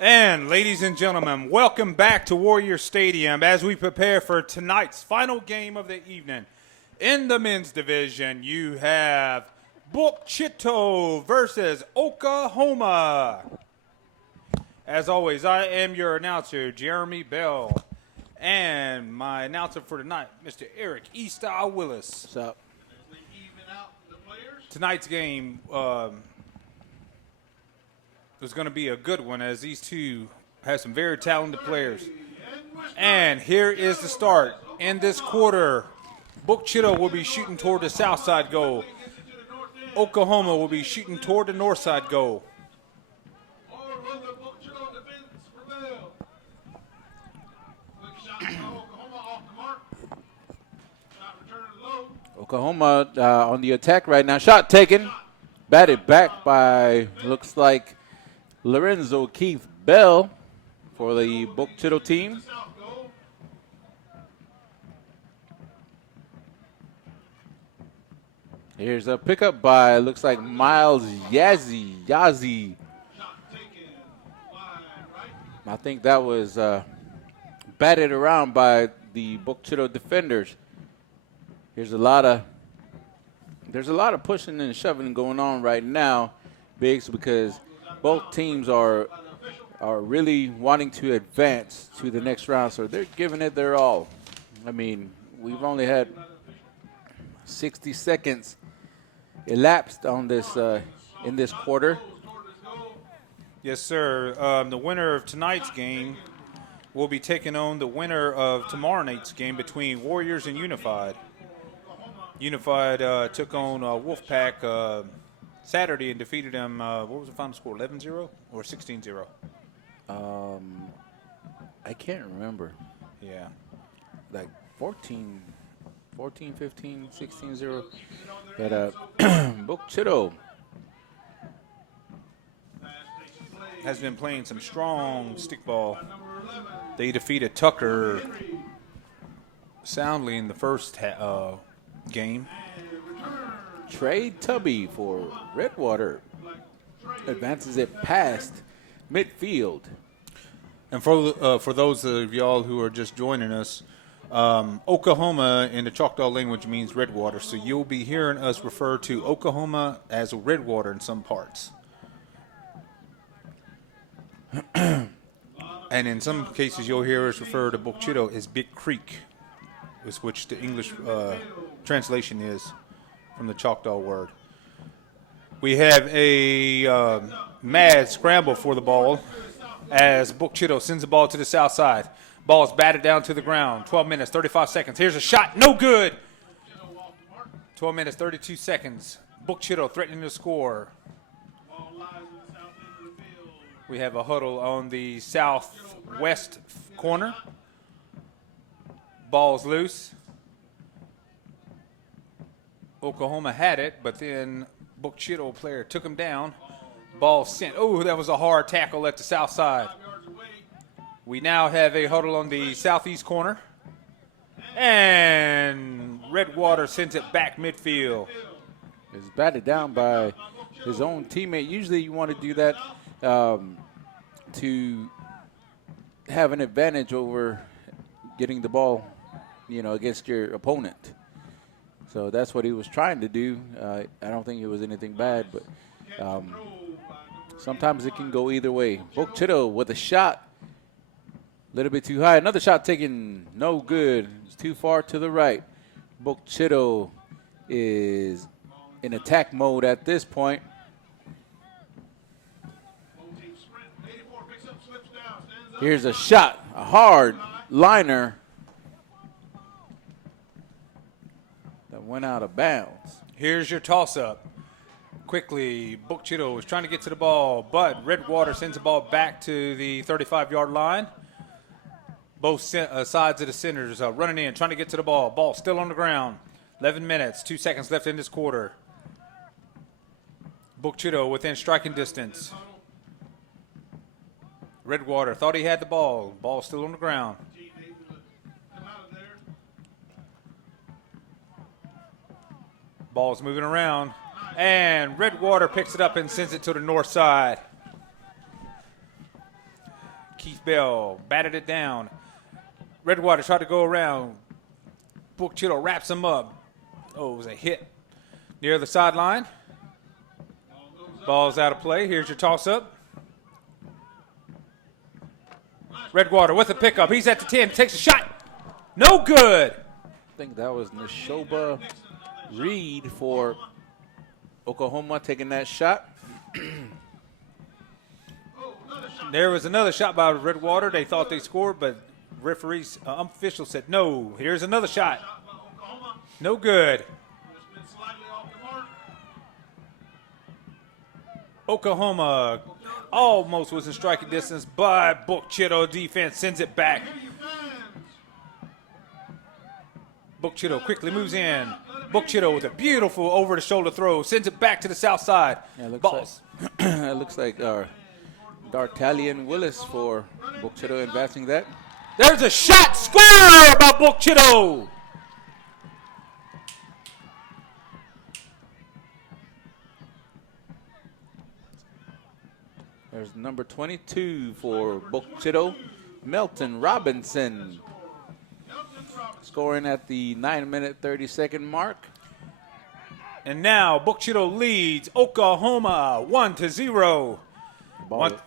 And ladies and gentlemen, welcome back to Warrior Stadium as we prepare for tonight's final game of the evening. In the men's division, you have Cito versus Oklahoma. As always, I am your announcer, Jeremy Bell, and my announcer for tonight, Mr. Eric E-Style Willis. What's up? Tonight's game is going to be a good one as these two have some very talented players. And here is the start. In this quarter, Cito will be shooting toward the south side goal. Oklahoma will be shooting toward the north side goal. Oklahoma on the attack right now. Shot taken. Batted back by, looks like, Lorenzo Keith Bell for the Cito team. Here's a pickup by, looks like, Miles Yazzie. I think that was batted around by the Cito defenders. There's a lot of pushing and shoving going on right now, Biggs, because both teams are really wanting to advance to the next round, so they're giving it their all. I mean, we've only had 60 seconds elapsed on this in this quarter. Yes, sir. The winner of tonight's game will be taking on the winner of tomorrow night's game between Warriors and Unified. Unified took on Wolfpack Saturday and defeated them. What was the final score, 11-0 or 16-0? I can't remember. Yeah. Like 14, 15, 16-0. But Cito has been playing some strong stickball. They defeated Tucker soundly in the first game. Trey Tubby for Redwater advances it past midfield. And for those of y'all who are just joining us, Oklahoma in the Choctaw language means Redwater, so you'll be hearing us refer to Oklahoma as Redwater in some parts. And in some cases, you'll hear us refer to Cito as Big Creek, which the English translation is from the Choctaw word. We have a mad scramble for the ball as Cito sends the ball to the south side. Ball is batted down to the ground. 12 minutes, 35 seconds. Here's a shot. No good. 12 minutes, 32 seconds. Cito threatening to score. We have a huddle on the southwest corner. Ball's loose. Oklahoma had it, but then Cito player took him down. Ball sent. Oh, that was a hard tackle at the south side. We now have a huddle on the southeast corner. And Redwater sends it back midfield. It's batted down by his own teammate. Usually you want to do that to have an advantage over getting the ball, against your opponent. So that's what he was trying to do. I don't think it was anything bad, but sometimes it can go either way. Cito with a shot, a little bit too high. Another shot taken, no good. It's too far to the right. Cito is in attack mode at this point. Here's a shot, a hard liner that went out of bounds. Here's your toss-up. Quickly, Cito is trying to get to the ball, but Redwater sends the ball back to the 35-yard line. Both sides of the centers running in, trying to get to the ball. Ball still on the ground. 11 minutes, 2 seconds left in this quarter. Cito within striking distance. Redwater thought he had the ball. Ball still on the ground. Ball's moving around. And Redwater picks it up and sends it to the north side. bell. Batted it down. Redwater tried to go around. Book Chitto wraps him up. Oh, it was a hit near the sideline. Ball's out of play. Here's your toss-up. Redwater with the pickup. He's at the 10. Takes a shot. No good. I think that was Neshoba Reed for Oklahoma taking that shot. There was another shot by Redwater. They thought they scored, but referees, official said no. Here's another shot. No good. Oklahoma almost was in striking distance, but Book Chitto defense sends it back. Book Chitto quickly moves in. Book Chitto with a beautiful over-the-shoulder throw. Sends it back to the south side. Yeah, Balls. It looks like Dartalian Willis for Book Chitto advancing that. There's a shot. Score by Book Chitto. There's number 22 for Book Chitto, Melton Robinson. Scoring at the 9-minute, 30-second mark. And now Book Chitto leads Oklahoma 1-0. Go ahead.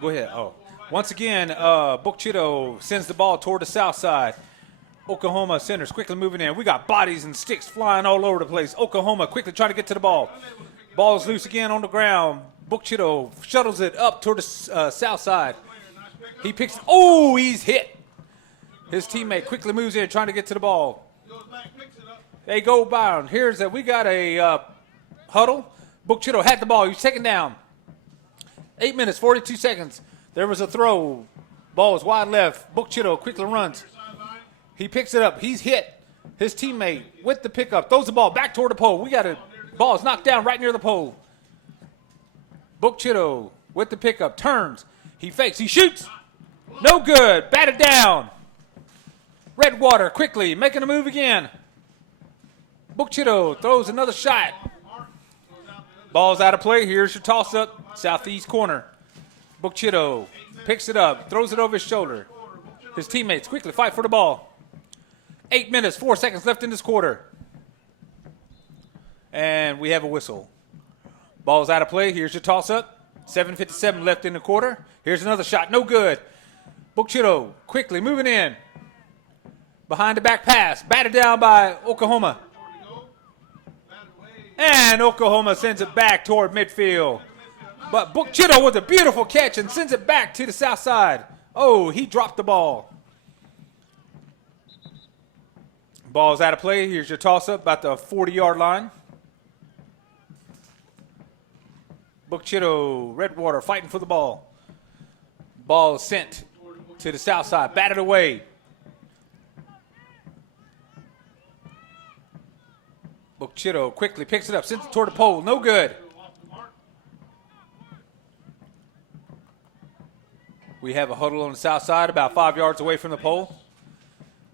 Go ahead. Oh, once again, Book Chitto sends the ball toward the south side. Oklahoma centers quickly moving in. We got bodies and sticks flying all over the place. Oklahoma quickly trying to get to the ball. Ball's loose again on the ground. Book Chitto shuttles it up toward the south side. He picks. Oh, he's hit. His teammate quickly moves in, trying to get to the ball. They go bound. Here's that. We got a huddle. Book Chitto had the ball. He's taken down. 8 minutes, 42 seconds. There was a throw. Ball is wide left. Book Chitto quickly runs. He picks it up. He's hit. His teammate with the pickup throws the ball back toward the pole. We got a ball is knocked down right near the pole. Book Chitto with the pickup turns. He fakes. He shoots. No good. Batted down. Redwater quickly making a move again. Book Chitto throws another shot. Ball's out of play. Here's your toss-up. Southeast corner. Book Chitto picks it up. Throws it over his shoulder. His teammates quickly fight for the ball. 8 minutes, 4 seconds left in this quarter. And we have a whistle. Ball's out of play. Here's your toss-up. 7:57 left in the quarter. Here's another shot. No good. Book Chitto quickly moving in. Behind the back pass. Batted down by Oklahoma. And Oklahoma sends it back toward midfield. But Book Chitto with a beautiful catch and sends it back to the south side. Oh, he dropped the ball. Ball's out of play. Here's your toss-up about the 40-yard line. Book Chitto, Redwater fighting for the ball. Ball is sent to the south side. Batted away. Book Chitto quickly picks it up, sends it toward the pole. No good. We have a huddle on the south side about 5 yards away from the pole.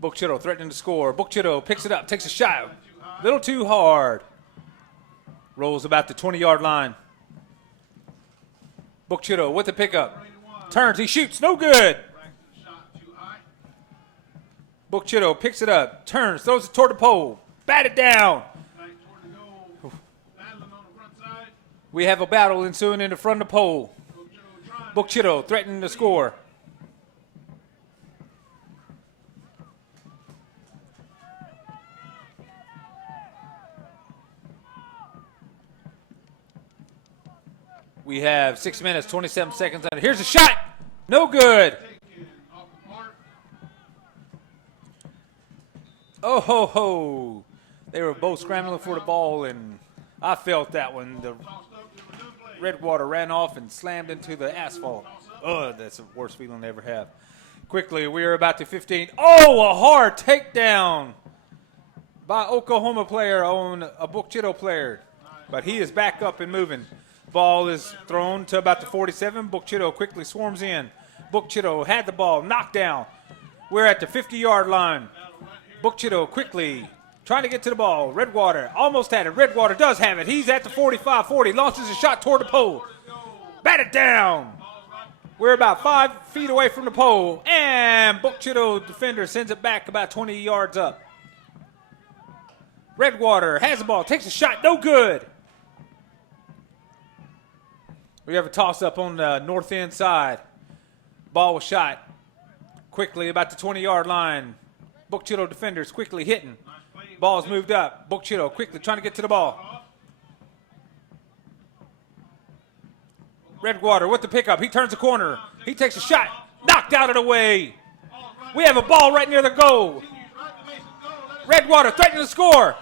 Book Chitto threatening to score. Book Chitto picks it up, takes a shot. A little too hard. Rolls about the 20-yard line. Book Chitto with the pickup. Turns, he shoots, no good. Book Chitto picks it up, turns, throws it toward the pole. Batted down. We have a battle ensuing in the front of the pole. Book Chitto threatening to score. We have 6 minutes, 27 seconds under. Here's a shot. No good. Oh, ho, ho. They were both scrambling for the ball, and I felt that one. The Redwater ran off and slammed into the asphalt. Oh, that's the worst feeling I ever have. Quickly, we are about to 15. Oh, a hard takedown by Oklahoma player on a Book Chitto player. But he is back up and moving. Ball is thrown to about the 47. Book Chitto quickly swarms in. Book Chitto had the ball knocked down. We're at the 50-yard line. Book Chitto quickly trying to get to the ball. Redwater almost had it. Redwater does have it. He's at the 45-40. Launches a shot toward the pole. Bat it down. We're about 5 feet away from the pole, and Book Chitto defender sends it back about 20 yards up. Redwater has the ball, takes a shot, no good. We have a toss-up on the north end side. Ball was shot quickly about the 20-yard line. Book Chitto defenders quickly hitting. Ball's moved up. Book Chitto quickly trying to get to the ball. Redwater with the pickup. He turns the corner. He takes a shot. Knocked out of the way. We have a ball right near the goal. Redwater threatening to score.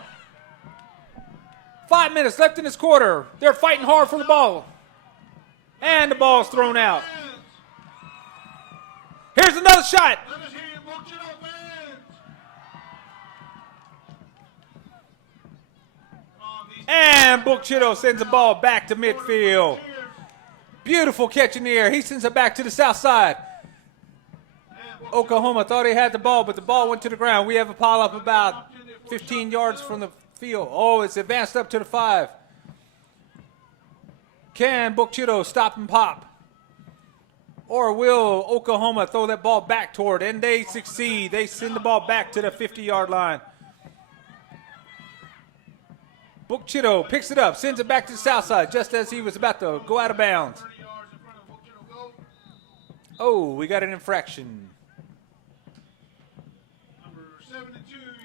5 minutes left in this quarter. They're fighting hard for the ball. And the ball's thrown out. Here's another shot. And Book Chitto sends the ball back to midfield. Beautiful catch in the air. He sends it back to the south side. Oklahoma thought he had the ball, but the ball went to the ground. We have a pile up about 15 yards from the field. Oh, it's advanced up to the 5. Can Book Chitto stop and pop? Or will Oklahoma throw that ball back toward? And they succeed. They send the ball back to the 50-yard line. Book Chitto picks it up, sends it back to the south side just as he was about to go out of bounds. Oh, we got an infraction.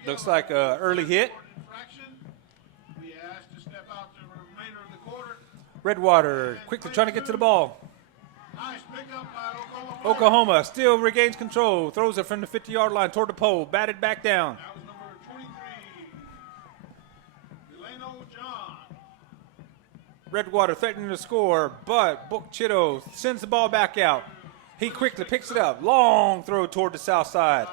Looks like an early hit. Redwater quickly trying to get to the ball. Oklahoma still regains control. Throws it from the 50-yard line toward the pole. Batted back down. Redwater threatening to score, but Book Chitto sends the ball back out. He quickly picks it up. Long throw toward the south side.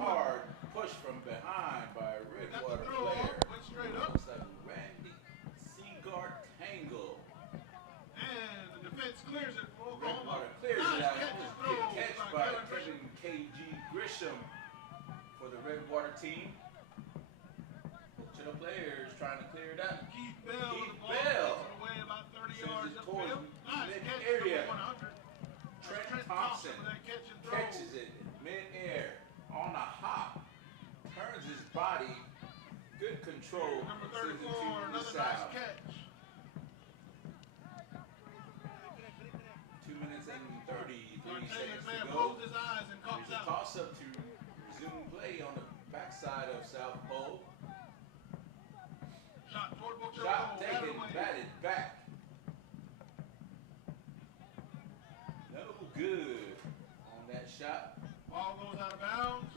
Hard push from behind by a Redwater player. Looks like Randy Seagard Tangle. And the defense clears it for Oklahoma. Clears it out. Good catch by Kevin K.G. Grisham for the Redwater team. Chitto players trying to clear it out. Keith Bell. Away about 30 yards towards mid-area. Trent Thompson catches it mid-air. On a hop, turns his body, good control, number 34, another nice catch. 2 minutes and 33 seconds to go. Here's a toss-up to resume play on the backside of South Pole. Shot taken, batted back. No good on that shot. Ball goes out of bounds.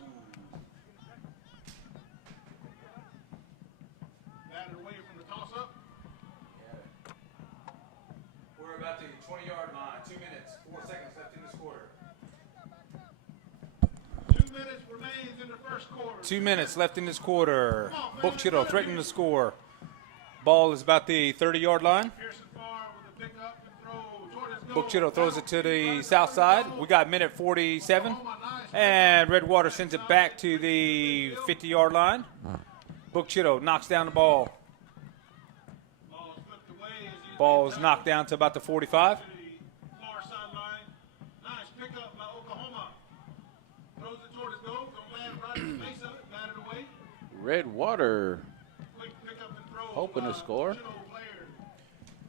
Batted away from the toss-up. Yeah. We're about the 20-yard line. 2 minutes, 4 seconds left in this quarter. 2 minutes remains in the first quarter. 2 minutes left in this quarter. Book Chitto threatening to score. Ball is about the 30-yard line. Book Chitto throws it to the south side. We got minute 47. And Redwater sends it back to the 50-yard line. Book Chitto knocks down the ball. Ball is knocked down to about the 45. Redwater hoping to score.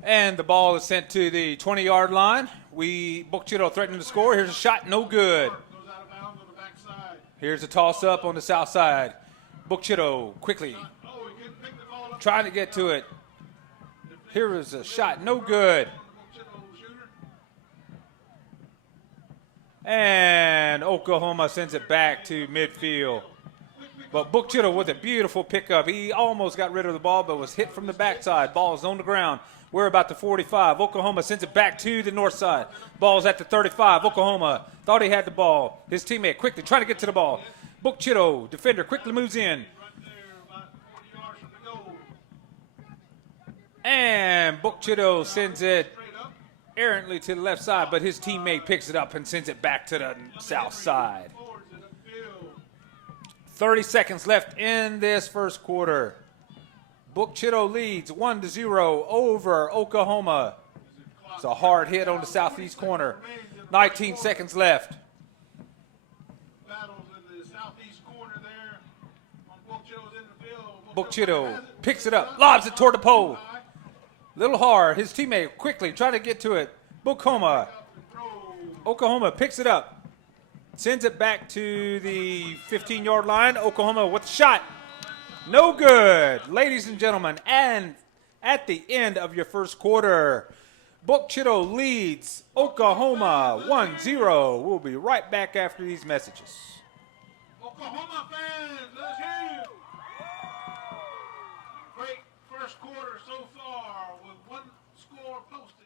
And the ball is sent to the 20-yard line. Book Chitto threatening to score. Here's a shot, no good. Here's a toss-up on the south side. Book Chitto quickly trying to get to it. Here is a shot, no good. And Oklahoma sends it back to midfield. But Book Chitto with a beautiful pickup. He almost got rid of the ball, but was hit from the backside. Ball is on the ground. We're about the 45. Oklahoma sends it back to the north side. Ball's at the 35. Oklahoma thought he had the ball. His teammate quickly trying to get to the ball. Book Chitto, defender, quickly moves in. And Bukchito sends it errantly to the left side, but his teammate picks it up and sends it back to the south side. 30 seconds left in this first quarter. Bukchito leads 1-0 over Oklahoma. It's a hard hit on the southeast corner. 19 seconds left. Bukchito picks it up, lobs it toward the pole. Little hard. His teammate quickly trying to get to it. Oklahoma picks it up, sends it back to the 15-yard line. Oklahoma with a shot. No good. Ladies and gentlemen, and at the end of your first quarter, Bukchito leads Oklahoma 1-0. We'll be right back after these messages. Oklahoma fans, let's hear you. Great first quarter so far with one score posted.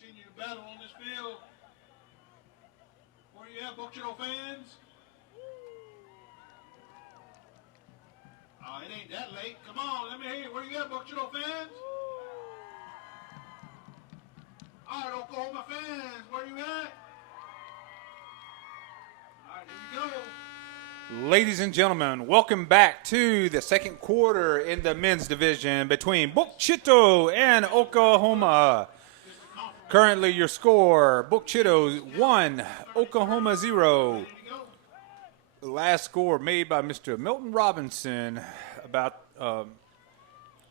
Continue to battle on this field. Where you at, Bukchito fans? Oh, it ain't that late. Come on, let me hear you. Where you at, Bukchito fans? All right, Oklahoma fans, where you at? All right, here we go. Ladies and gentlemen, welcome back to the second quarter in the men's division between Bukchito and Oklahoma. Currently your score, Bukchito 1, Oklahoma 0. The last score made by Mr. Milton Robinson.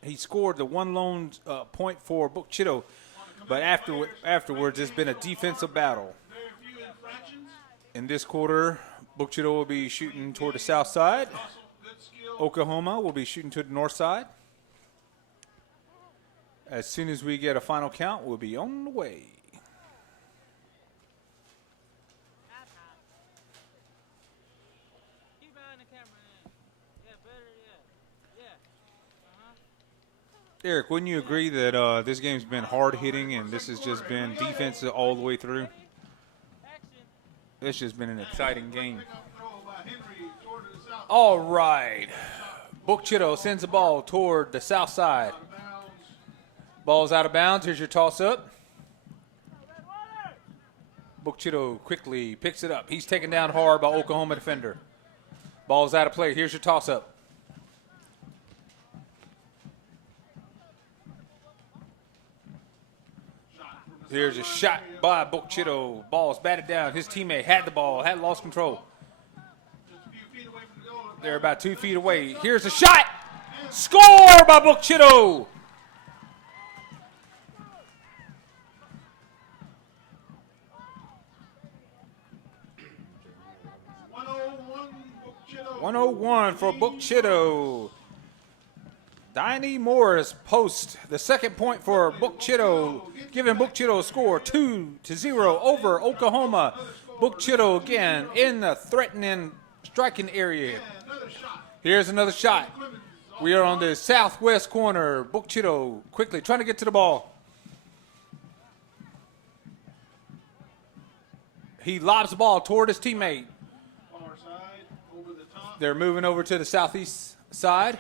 He scored the one lone point for Bukchito, but afterwards it's been a defensive battle. In this quarter, Bukchito will be shooting toward the south side. Oklahoma will be shooting to the north side. As soon as we get a final count, we'll be on the way. Eric, wouldn't you agree that this game's been hard-hitting and this has just been defense all the way through? It's just been an exciting game. All right. Bukchito sends the ball toward the south side. Ball's out of bounds. Here's your toss-up. Chito quickly picks it up. He's taken down hard by Oklahoma defender. Ball's out of play. Here's your toss-up. Here's a shot by Chito. Ball's batted down. His teammate had the ball, had lost control. They're about 2 feet away. Here's a shot. Score by Chito. .101 for Chito. Diney Morris posts the second point for Chito, giving Chito a score 2-0 over Oklahoma. Chito again in the threatening striking area. Here's another shot. We are on the southwest corner. Chito quickly trying to get to the ball. He lobs the ball toward his teammate. They're moving over to the southeast side.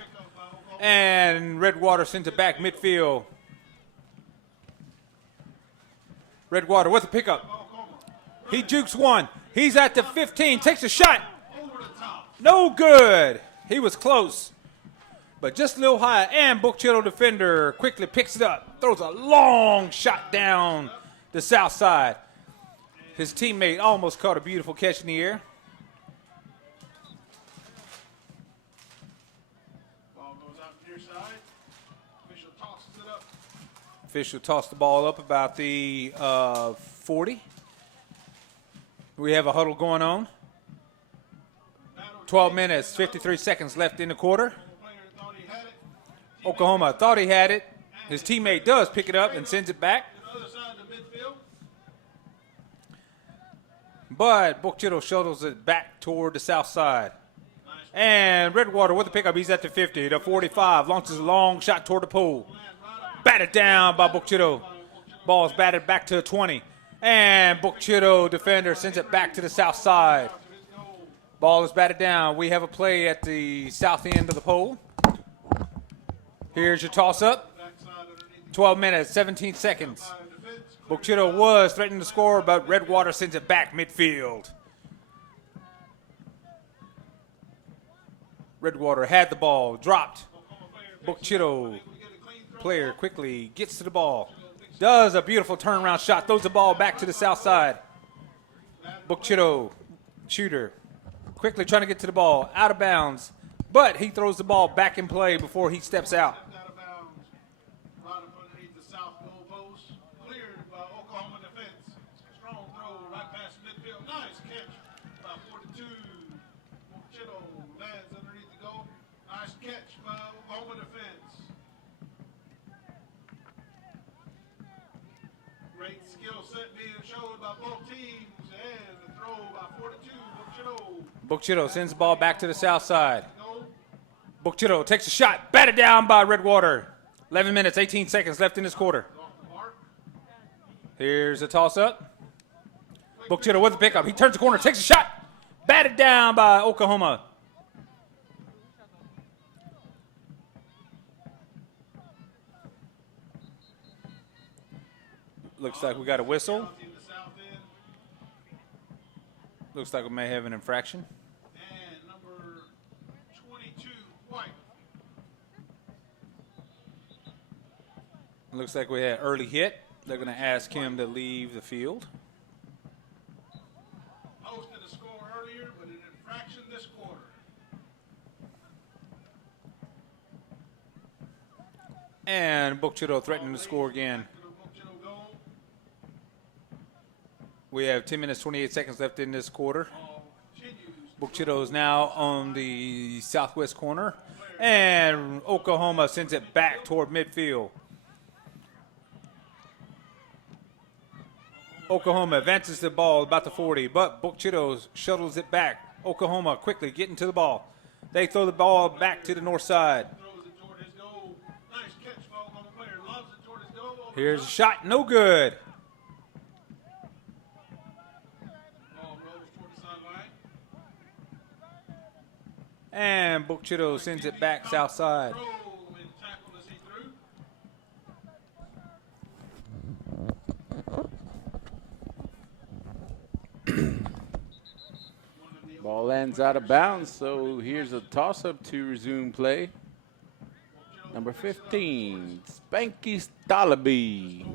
And Redwater sends it back midfield. Redwater with a pickup. He jukes one. He's at the 15. Takes a shot. No good. He was close. But just a little high. And Chito defender quickly picks it up. Throws a long shot down the south side. His teammate almost caught a beautiful catch in the air. Official tossed the ball up about the 40. We have a huddle going on. 12 minutes, 53 seconds left in the quarter. Oklahoma thought he had it. His teammate does pick it up and sends it back. But Chito shuttles it back toward the south side. And Redwater with the pickup. He's at the 50, the 45. Launches a long shot toward the pool. Batted down by Chito. Ball's batted back to 20. And Chito defender sends it back to the south side. Ball is batted down. We have a play at the south end of the pole. Here's your toss-up. 12 minutes, 17 seconds. Chito was threatening to score, but Redwater sends it back midfield. Redwater had the ball, dropped. Chito player quickly gets to the ball. Does a beautiful turnaround shot. Throws the ball back to the south side. Chito, shooter, quickly trying to get to the ball. Out of bounds. But he throws the ball back in play before he steps out. Chito sends the ball back to the south side. Chito takes a shot. Batted down by Redwater. 11 minutes, 18 seconds left in this quarter. Here's a toss-up. Chito with the pickup. He turns the corner, takes a shot. Batted down by Oklahoma. Looks like we got a whistle. Looks like we may have an infraction. And number 22, White. Looks like we had early hit. They're going to ask him to leave the field. Posted a score earlier, but an infraction this quarter. And Chito threatening to score again. We have 10 minutes, 28 seconds left in this quarter. Chito is now on the southwest corner. And Oklahoma sends it back toward midfield. Oklahoma advances the ball about the 40, but Chito shuttles it back. Oklahoma quickly getting to the ball. They throw the ball back to the north side. Here's a shot, no good. And Chito sends it back south side. lands out of bounds, so here's a toss-up to resume play. Number 15, Spanky Stalaby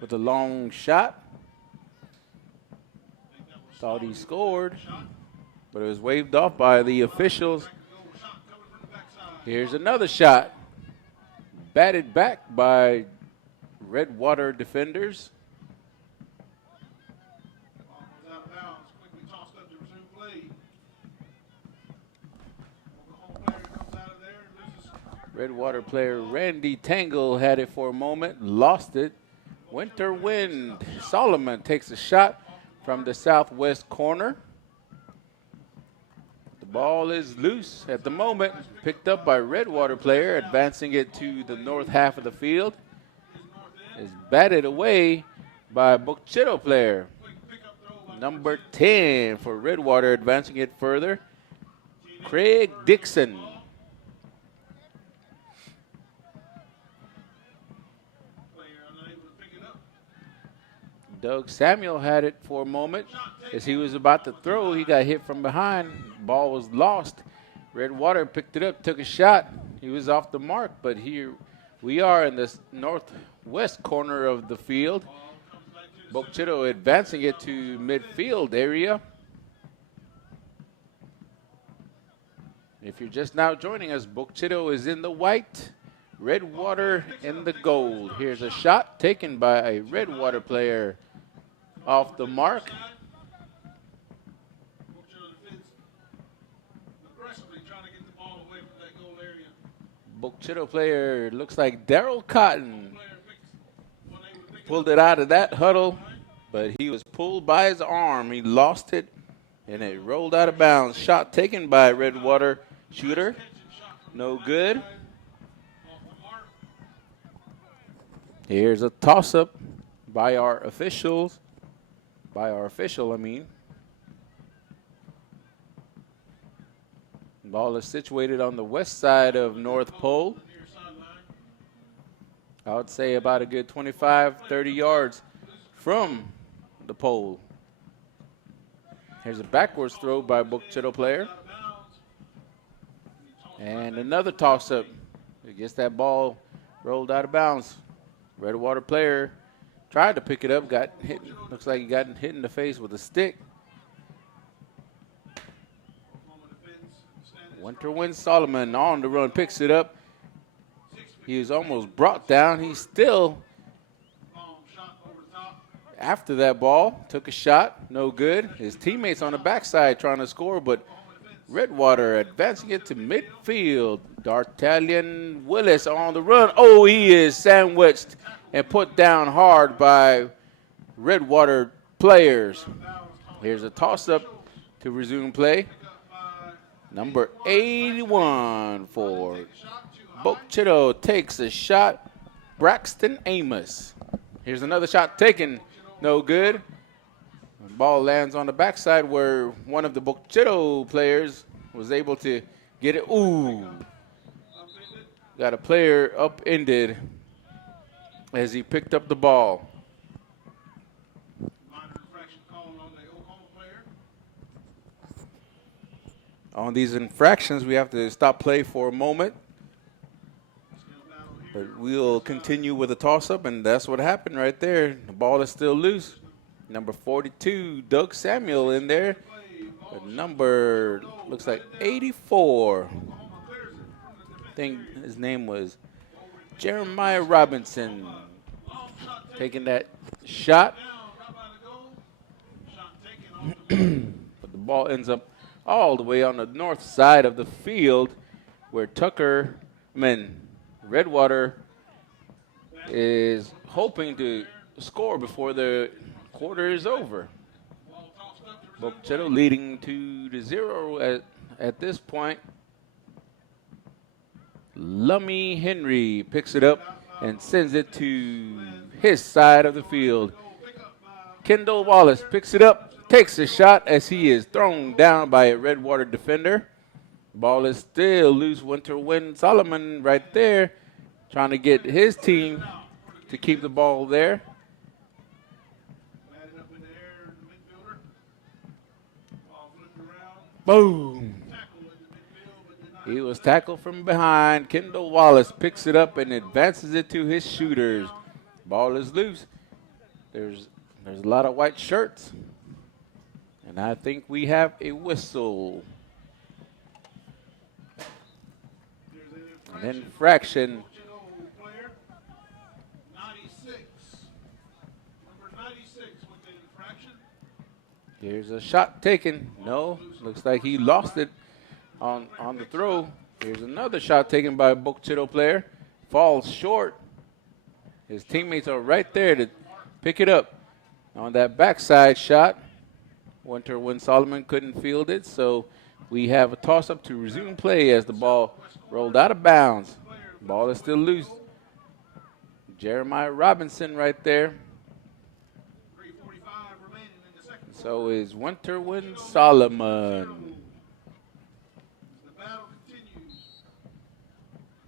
with a long shot. Thought he scored, but it was waved off by the officials. Here's another shot. Batted back by Redwater defenders. Redwater player Randy Tangle had it for a moment, lost it. Winter Wind Solomon takes a shot from the southwest corner. The ball is loose at the moment, picked up by Redwater player, advancing it to the north half of the field. Is batted away by Bochito player. Number 10 for Redwater, advancing it further. Craig Dixon. Doug Samuel had it for a moment. As he was about to throw, he got hit from behind. Ball was lost. Redwater picked it up, took a shot. He was off the mark, but here we are in the northwest corner of the field. Bochito advancing it to midfield area. If you're just now joining us, Bochito is in the white, Redwater in the gold. Here's a shot taken by a Redwater player off the mark. Bochito player looks like Daryl Cotton pulled it out of that huddle, but he was pulled by his arm. He lost it, and it rolled out of bounds. Shot taken by Redwater shooter. No good. Here's a toss-up by our officials. By our official, I mean. Ball is situated on the west side of North Pole. I would say about a good 25, 30 yards from the pole. Here's a backwards throw by Bochito player. And another toss-up. I guess that ball rolled out of bounds. Redwater player tried to pick it up, got hit. Looks like he got hit in the face with a stick. Winter Wind Solomon on the run, picks it up. He was almost brought down. He still, after that ball, took a shot, no good. His teammates on the backside trying to score, but Redwater advancing it to midfield. D'Artagnan Willis on the run. Oh, he is sandwiched and put down hard by Redwater players. Here's a toss-up to resume play. Number 81 for Bochito takes a shot. Braxton Amos. Here's another shot taken. No good. The ball lands on the backside where one of the Bochito players was able to get it. Ooh. Got a player upended as he picked up the ball. On these infractions, we have to stop play for a moment. But we'll continue with the toss-up, and that's what happened right there. The ball is still loose. Number 42, Doug Samuel in there. But number, looks like 84. I think his name was Jeremiah Robinson. Taking that shot. But the ball ends up all the way on the north side of the field where Redwater is hoping to score before the quarter is over. Bochito leading 2-0 at this point. Lummy Henry picks it up and sends it to his side of the field. Kendall Wallace picks it up, takes a shot as he is thrown down by a Redwater defender. Ball is still loose. Winter Wind Solomon right there trying to get his team to keep the ball there. Boom. He was tackled from behind. Kendall Wallace picks it up and advances it to his shooters. Ball is loose. There's a lot of white shirts. And I think we have a whistle. An infraction. 96. Number 96 with the infraction. Here's a shot taken. No, looks like he lost it on the throw. Here's another shot taken by a Cito player. Falls short. His teammates are right there to pick it up. On that backside shot, Winter Solomon couldn't field it, so we have a toss-up to resume play as the ball rolled out of bounds. Ball is still loose. Jeremiah Robinson right there. 3:45 remaining in the second. So is Winter Solomon. The battle continues.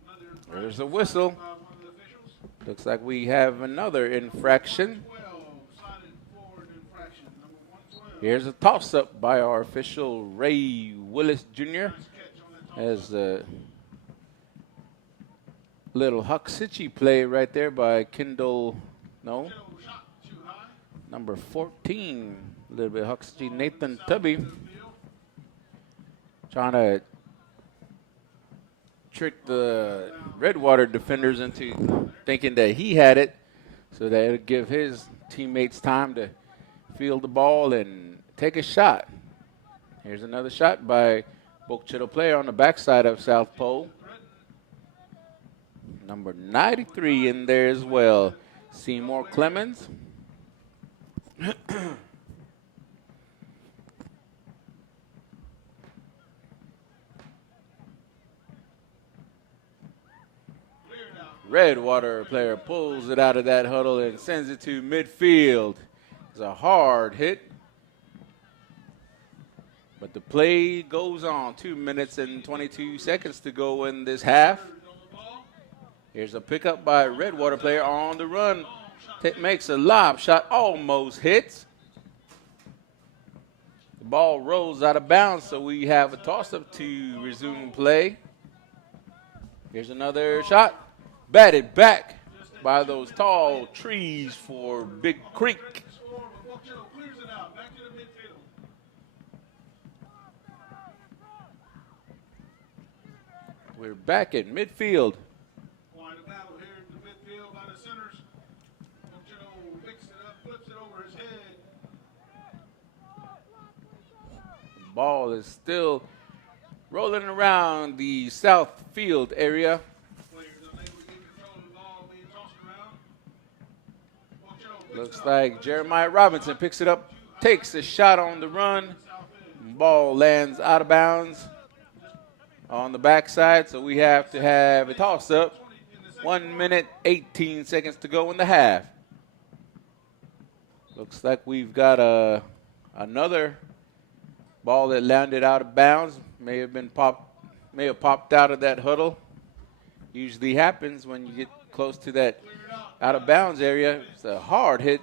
Another There's a whistle. by one of the officials. Looks like we have another infraction. 12 cited for an infraction. Number 112. Here's a toss-up by our official, Ray Willis Jr. Nice catch on that toss. As a little Huxichi play right there by Kendall, no, Shot too high. number 14. A little bit Huxichi, Nathan Tubby. Trying to trick the Redwater defenders into thinking that he had it so that it would give his teammates time to field the ball and take a shot. Here's another shot by Cito player on the backside of South Pole. Number 93 in there as well. Seymour Clemens. Redwater player pulls it out of that huddle and sends it to midfield. It's a hard hit. But the play goes on. 2 minutes and 22 seconds to go in this half. Here's a pickup by Redwater player on the run. Makes a lob shot, almost hits. The ball rolls out of bounds, so we have a toss-up to resume play. Here's another shot. Batted back by those tall trees for Big Creek. Score, but Buckshot clears it out. Back to the midfield. We're back at midfield. Quite a battle here in the midfield by the centers. Buckshot picks it up, flips it over his head. The ball is still rolling around the south field area. Players unable to get control of the ball being tossed around. Buckshot picks Looks it up. like Jeremiah Robinson picks it up, takes a shot on the run. Ball lands out of bounds on the backside, so we have to have a toss-up. 1 minute, 18 seconds to go in the half. Looks like we've got another ball that landed out of bounds. May have popped out of that huddle. Usually happens when you get close to that out of bounds area. It's a hard hit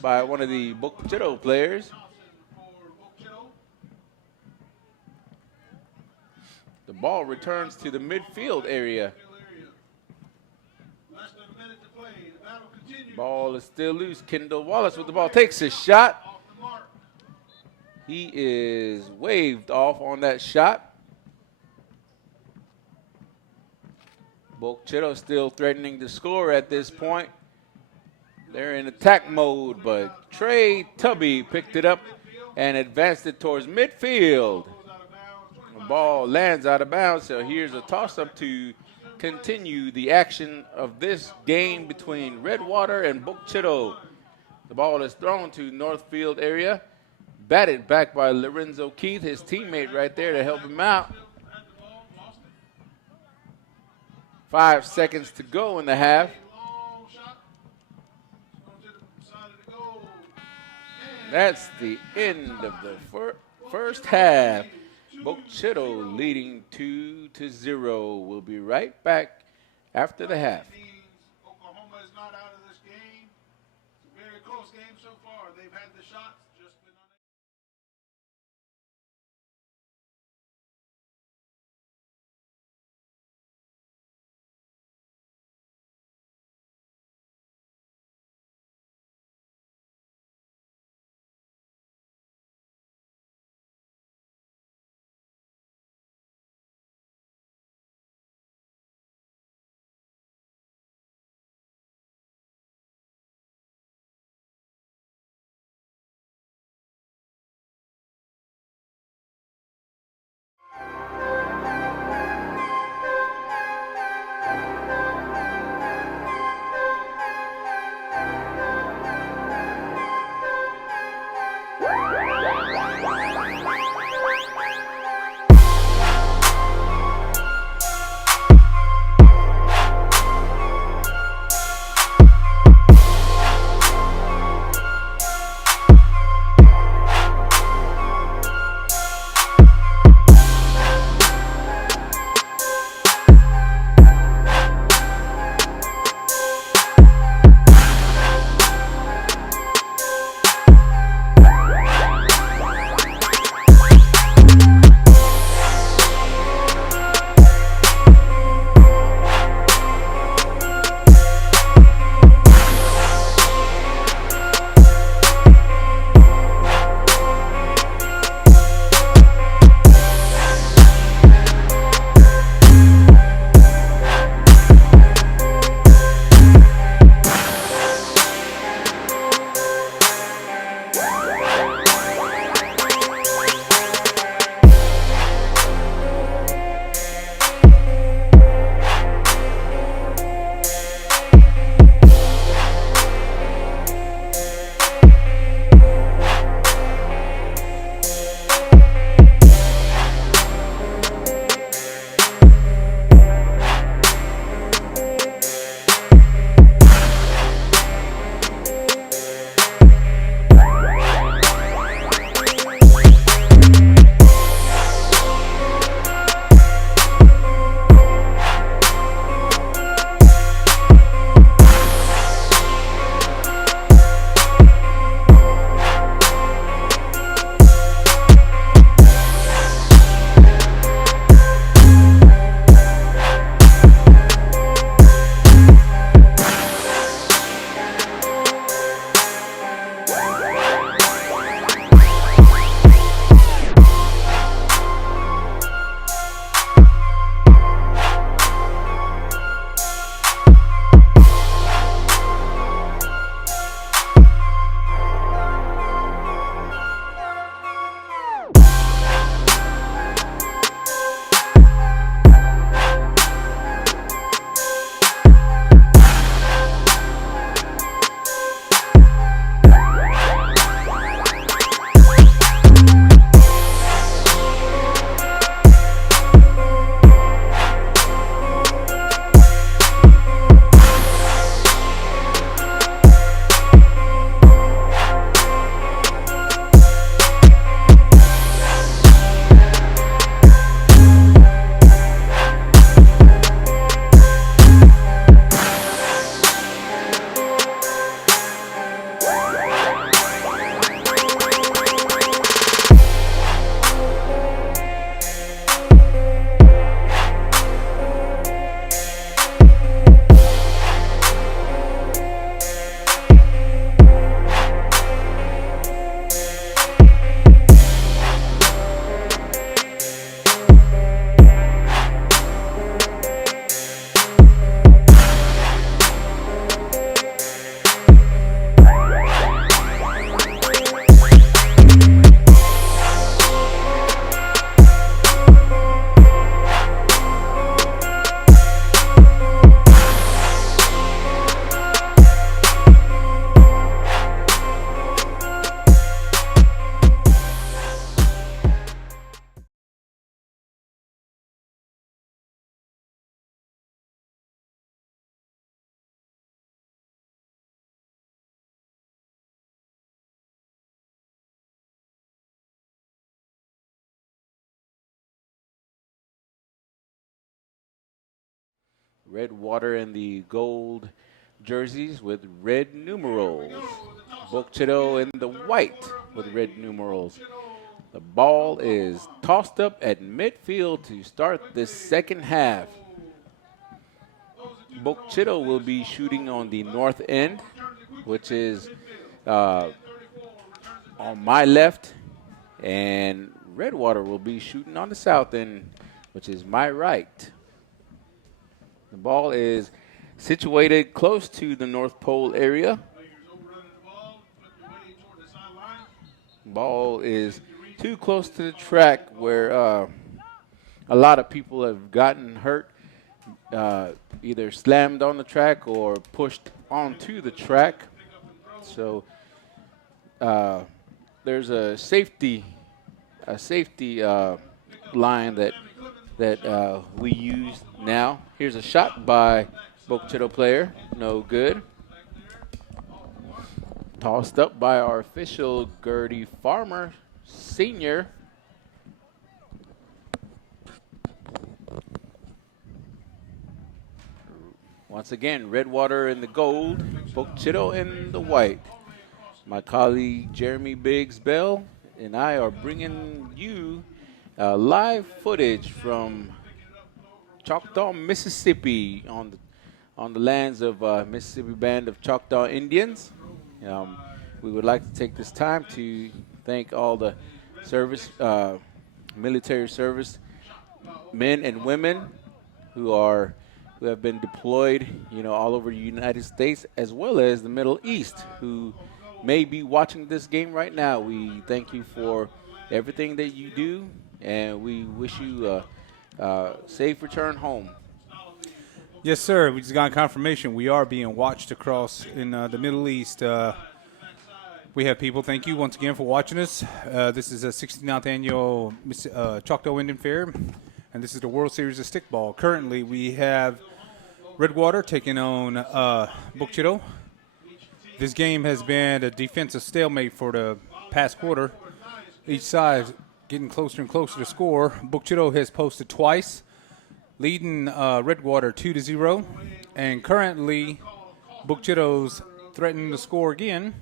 by one of the Cito players. The ball returns to the midfield area. Less than a minute to play. The battle continues. Ball is still loose. Kendall Wallace with the ball takes a shot. Off the mark. He is waved off on that shot. Cito still threatening to score at this point. They're in attack mode, but Trey Tubby picked it up and advanced it towards midfield. The ball lands out of bounds, so here's a toss-up to continue the action of this game between Redwater and Cito. The ball is thrown to north field area, batted back by Lorenzo Keith, his teammate right there to help him out. 5 seconds to go in the half. Long shot. Going to the side of the goal. That's the end of the first half. Cito leading 2-0. We'll be right back after the half. Oklahoma is not out of this game. It's a very close game so far. They've had the shots. Redwater in the gold jerseys with red numerals. Cito in the white with red numerals. The ball is tossed up at midfield to start this second half. Cito will be shooting on the north end, which is on my left, and Redwater will be shooting on the south end, which is my right. The ball is situated close to the North Pole area. Ball is too close to the track where a lot of people have gotten hurt, either slammed on the track or pushed onto the track. So there's a safety line that we use now. Here's a shot by Cito player, no good. Tossed up by our official, Gertie Farmer, senior. Once again, Redwater in the gold, Cito in the white. My colleague, Jeremy Biggs Bell, and I are bringing you live footage from Choctaw, Mississippi, on the lands of Mississippi Band of Choctaw Indians. We would like to take this time to thank all the military service men and women who have been deployed, all over the United States as well as the Middle East, who may be watching this game right now. We thank you for everything that you do, and we wish you a safe return home. Yes, sir. We just got confirmation. We are being watched across in the Middle East. We have people. Thank you once again for watching us. This is a 69th annual Choctaw Indian Fair, and this is the World Series of Stickball. Currently, we have Redwater taking on Cito. This game has been a defensive stalemate for the past quarter. Each side getting closer and closer to score. Cito has posted twice, leading Redwater 2-0, and currently Cito's threatening to score again.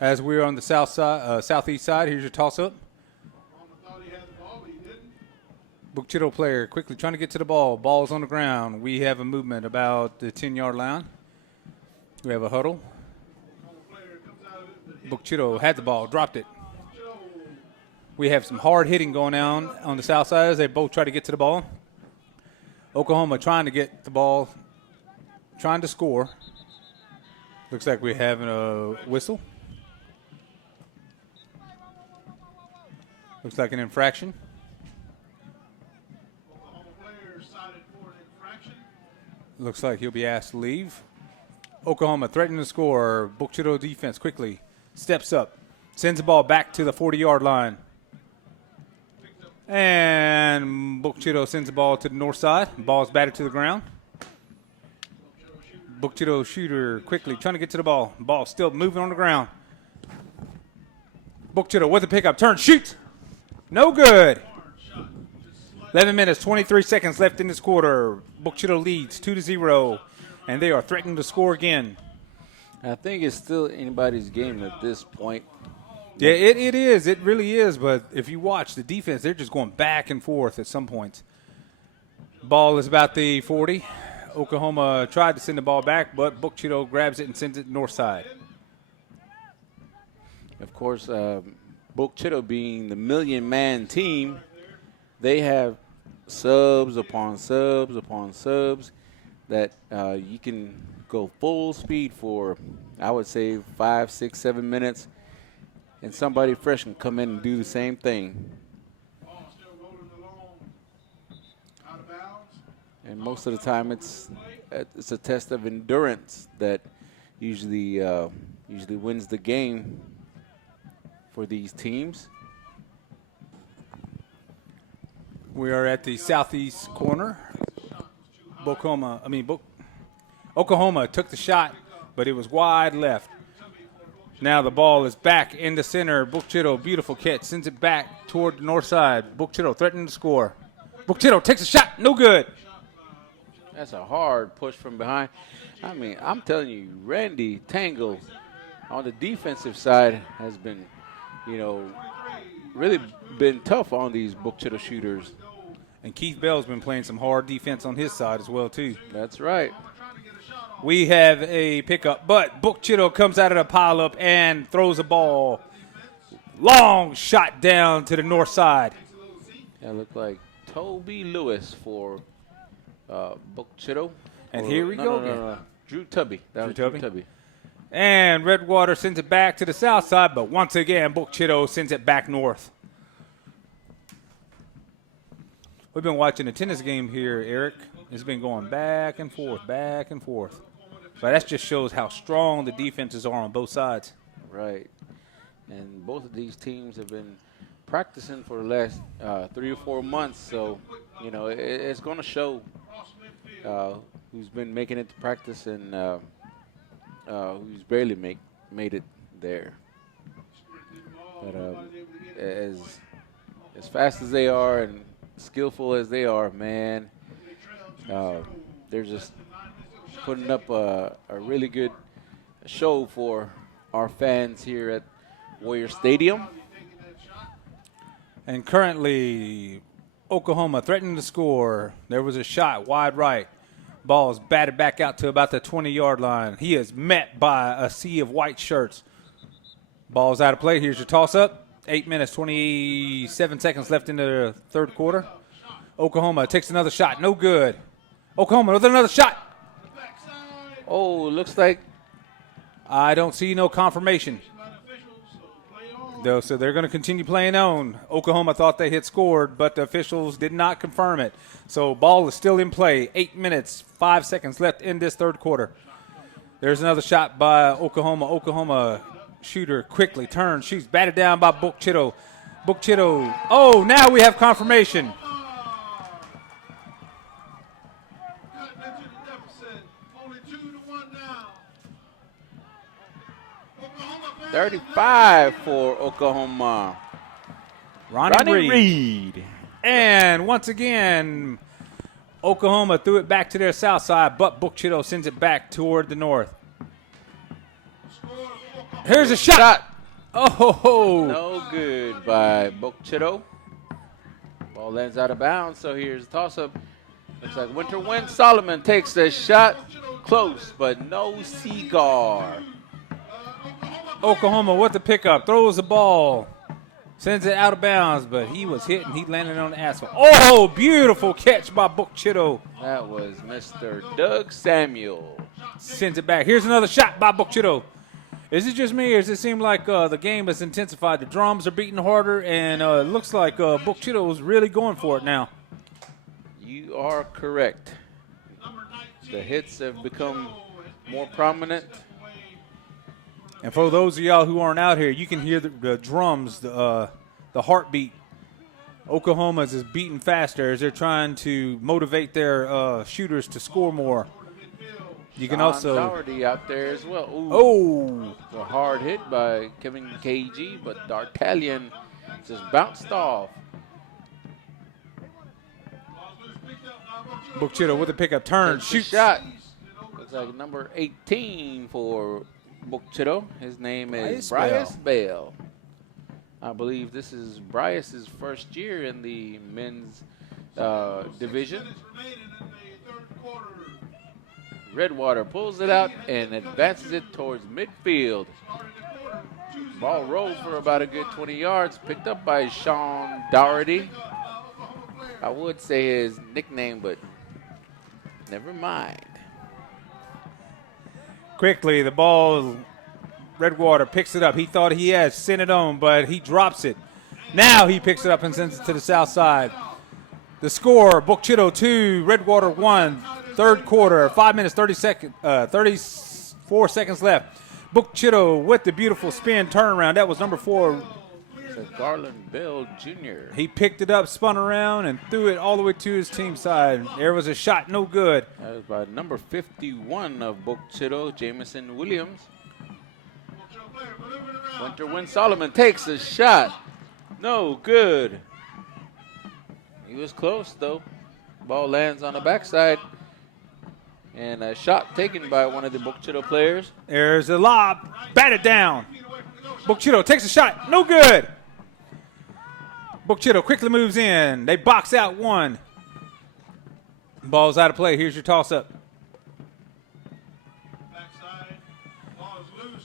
As we're on the southeast side, here's your toss-up. Cito player quickly trying to get to the ball. Ball's on the ground. We have a movement about the 10-yard line. We have a huddle. Cito had the ball, dropped it. We have some hard hitting going on the south side as they both try to get to the ball. Oklahoma trying to get the ball, trying to score. Looks like we're having a whistle. Looks like an infraction. Looks like he'll be asked to leave. Oklahoma threatening to score. Cito defense quickly steps up, sends the ball back to the 40-yard line. And Cito sends the ball to the north side. Ball's batted to the ground. Cito shooter quickly trying to get to the ball. Ball still moving on the ground. Cito with the pickup. Turn, shoots. No good. 11 minutes, 23 seconds left in this quarter. Cito leads 2-0, and they are threatening to score again. I think it's still anybody's game at this point. Yeah, it is. It really is. But if you watch the defense, they're just going back and forth at some points. Ball is about the 40. Oklahoma tried to send the ball back, but Cito grabs it and sends it north side. Of course, Cito being the million-man team, they have subs upon subs upon subs that you can go full speed for, I would say, 5, 6, 7 minutes, and somebody fresh can come in and do the same thing. And most of the time, it's a test of endurance that usually wins the game for these teams. We are at the southeast corner. Oklahoma took the shot, but it was wide left. Now the ball is back in the center. Cito, beautiful catch, sends it back toward the north side. Cito threatening to score. Cito takes a shot, no good. That's a hard push from behind. I mean, I'm telling you, Randy Tangle on the defensive side has been, you know, really been tough on these Book Chitto shooters. And Keith Bell's been playing some hard defense on his side as well, too. That's right. We have a pickup, but Book Chitto comes out of the pileup and throws a ball. Long shot down to the north side. That looked like Toby Lewis for Book Chitto. And here we go again. No. Drew Tubby. That was Drew Tubby. And Redwater sends it back to the south side, but once again, Book Chitto sends it back north. We've been watching a tennis game here, Eric. It's been going back and forth, back and forth. But that just shows how strong the defenses are on both sides. Right. And both of these teams have been practicing for the last 3 or 4 months. So, you know, it's going to show who's been making it to practice and who's barely made it there. But as fast as they are and skillful as they are, man, they're just putting up a really good show for our fans here at Warrior Stadium. And currently, Oklahoma threatening to score. There was a shot wide right. Ball's batted back out to about the 20-yard line. He is met by a sea of white shirts. Ball's out of play. Here's your toss-up. 8 minutes, 27 seconds left in the third quarter. Oklahoma takes another shot. No good. Oklahoma with another shot. Oh, looks like I don't see no confirmation. Though, so they're going to continue playing on. Oklahoma thought they had scored, but the officials did not confirm it. So ball is still in play. 8 minutes, 5 seconds left in this third quarter. There's another shot by Oklahoma. Oklahoma shooter quickly turns. She's batted down by Book Chitto. Book Chitto. Oh, now we have confirmation. 35 for Oklahoma. Ronnie Reed. And once again, Oklahoma threw it back to their south side, but Book Chitto sends it back toward the north. Here's a shot. Oh, no good by Book Chitto. Ball lands out of bounds, so here's a toss-up. Looks like Winter Wind Solomon takes the shot. Close, but no cigar. Oklahoma with the pickup, throws the ball, sends it out of bounds, but he was hit and he landed on the asphalt. Oh, beautiful catch by Book Chitto. That was Mr. Doug Samuel. Sends it back. Here's another shot by Book Chitto. Is it just me, or does it seem like the game has intensified? The drums are beating harder, and it looks like Book Chitto is really going for it now. You are correct. The hits have become more prominent. And for those of y'all who aren't out here, you can hear the drums, the heartbeat. Oklahoma's is beating faster as they're trying to motivate their shooters to score more. You can also Doherty out there as well. Ooh. Oh, A hard hit by Kevin KG, but D'Artagnan just bounced off. Book Chitto with the pickup, turn, Takes the shoots. shot. Looks like number 18 for Book Chitto. His name is Bryce Bell. I believe this is Bryce's first year in the men's division. Redwater pulls it out and advances it towards midfield. Ball rolled for about a good 20 yards, picked up by Sean Doherty. I would say his nickname, but never mind. Quickly, the ball, Redwater picks it up. He thought he had sent it on, but he drops it. Now he picks it up and sends it to the south side. The score, Book Chitto 2, Redwater 1. Third quarter, 5 minutes, 34 seconds left. Book Chitto with the beautiful spin turnaround. That was number 4. It's Garland Bell Jr. He picked it up, spun around, and threw it all the way to his team side. There was a shot, no good. That was by number 51 of Book Chitto, Jamison Williams. Winter Wind Solomon takes a shot. No good. He was close, though. Ball lands on the backside. And a shot taken by one of the Book Chitto players. There's a lob. Batted down. Book Chitto takes a shot. No good. Book Chitto quickly moves in. They box out one. Ball's out of play. Here's your toss-up. Backside. Ball is loose.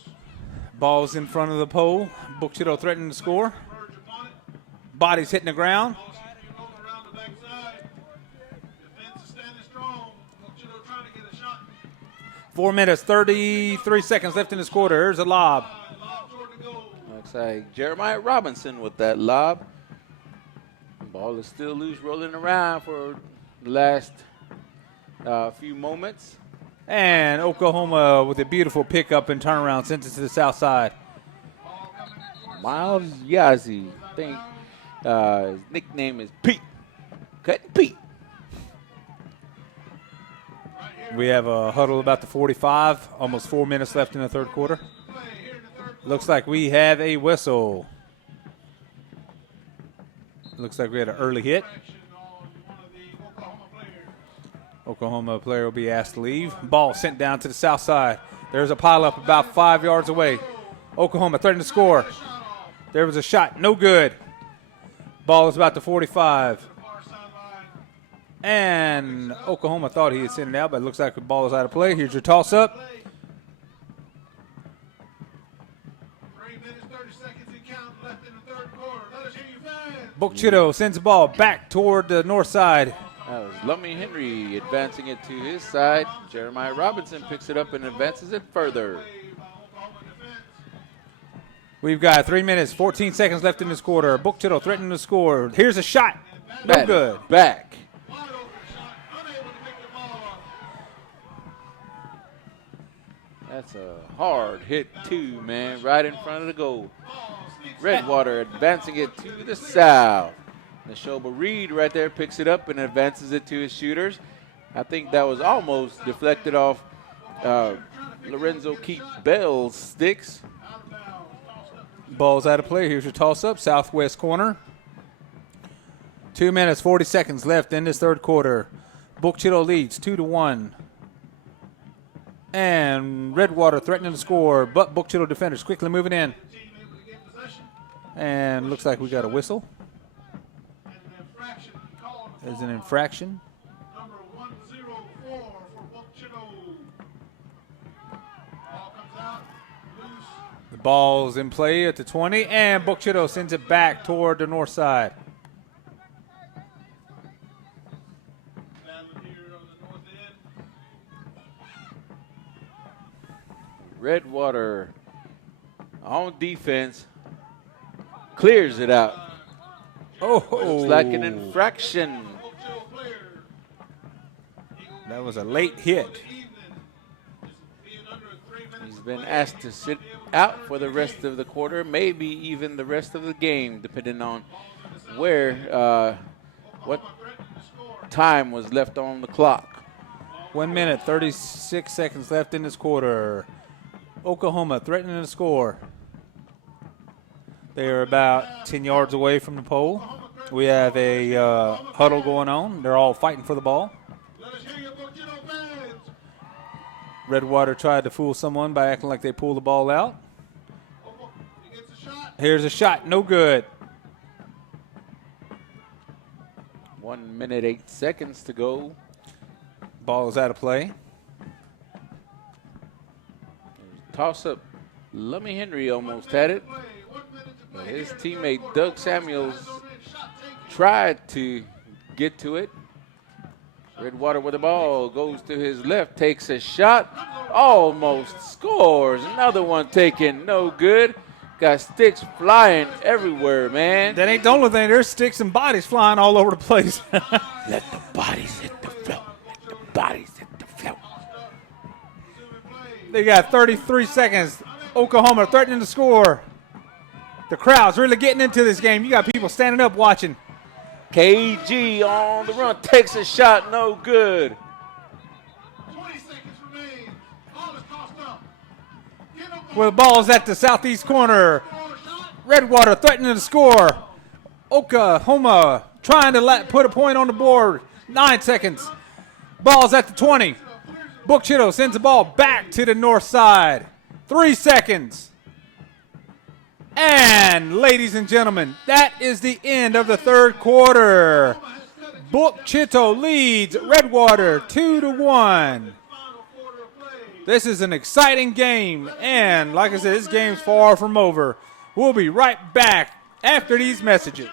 Ball's in front of the pole. Book Chitto threatening to score. Verge upon it. Body's hitting the ground. Ball rolling around the backside. Defense is standing strong. Chitto trying to get a shot. 4 minutes, 33 seconds left in this quarter. Here's a lob. Lob toward the goal. Looks like Jeremiah Robinson with that lob. Ball is still loose, rolling around for the last few moments. And Oklahoma with a beautiful pickup and turnaround sends it to the south side. Miles Yazzie, I think his nickname is Pete. Cutting Pete. We have a huddle about the 45. Almost 4 minutes left in the third quarter. Looks like we have a whistle. Looks like we had an early hit. Oklahoma player will be asked to leave. Ball sent down to the south side. There's a pileup about 5 yards away. Oklahoma threatening to score. There was a shot. No good. Ball is about the 45. And Oklahoma thought he had sent it out, but it looks like the ball is out of play. Here's your toss-up. 3 minutes, 30 seconds and count left in the third quarter. Let us hear you fans. Book Chitto sends the ball back toward the north side. That was Lummy Henry advancing it to his side. Jeremiah Robinson picks it up and advances it further. We've got 3 minutes, 14 seconds left in this quarter. Book Chitto threatening to score. Here's a shot. No Batted good. Back. Wide open shot, unable to pick the ball up. That's a hard hit too, man, right in front of the goal. Redwater advancing it to the south. Neshoba Reed right there picks it up and advances it to his shooters. I think that was almost deflected off Lorenzo Keith Bell's sticks. Ball's out of play. Here's your toss-up, southwest corner. 2 minutes, 40 seconds left in this third quarter. Book Chitto leads 2-1. And Redwater threatening to score, but Book Chitto defenders quickly moving in. And looks like we got a whistle. There's an infraction. Number 104 for Book Chitto. Ball comes out, loose. The ball's in play at the 20, and Book Chitto sends it back toward the north side. Battling here on the north end. Redwater on defense clears it out. Oh, Looks like an infraction. Book Chitto player. that was a late hit. Evening. Being under 3 minutes. He's been asked to sit out for the rest of the quarter, maybe even the rest of the game, depending on where, what time was left on the clock. 1 minute, 36 seconds left in this quarter. Oklahoma threatening to score. They are about 10 yards away from the pole. We have a huddle going on. They're all fighting for the ball. Let us hear you, Book Chitto fans. Redwater tried to fool someone by acting like they pulled the ball out. He gets a shot. Here's a shot, no good. 1 minute, 8 seconds to go. Ball is out of play. Toss up. Lummy Henry almost had it. But his teammate Doug Samuels tried to get to it. Redwater with the ball, goes to his left, takes a shot, almost scores. Another one taken, no good. Got sticks flying everywhere, man. That ain't the only thing. There's sticks and bodies flying all over the place. Let the bodies hit the floor. Let the bodies hit the floor. They got 33 seconds. Oklahoma threatening to score. The crowd's really getting into this game. You got people standing up watching. KG on the run, takes a shot, no good. 20 seconds remain. Ball is tossed up. Well, the ball's at the southeast corner. Redwater threatening to score. Oklahoma trying to put a point on the board. 9 seconds. Ball's at the 20. Book Chitto sends the ball back to the north side. 3 seconds. And, ladies and gentlemen, that is the end of the third quarter. Book Chitto leads Redwater 2-1. This is an exciting game, and like I said, this game's far from over. We'll be right back after these messages.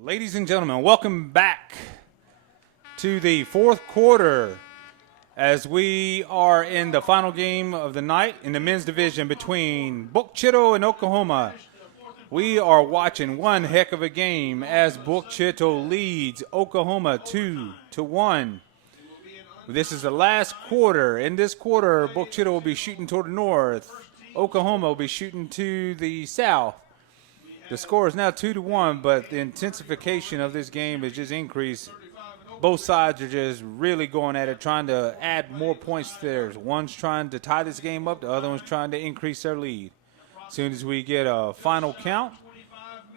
Ladies and gentlemen, welcome back to the fourth quarter as we are in the final game of the night in the men's division between Book Chitto and Oklahoma. We are watching one heck of a game as Book Chitto leads Oklahoma 2-1. This is the last quarter. In this quarter, Book Chitto will be shooting toward the north. Oklahoma will be shooting to the south. The score is now 2-1, but the intensification of this game has just increased. Both sides are just really going at it, trying to add more points to theirs. One's trying to tie this game up. The other one's trying to increase their lead. As soon as we get a final count,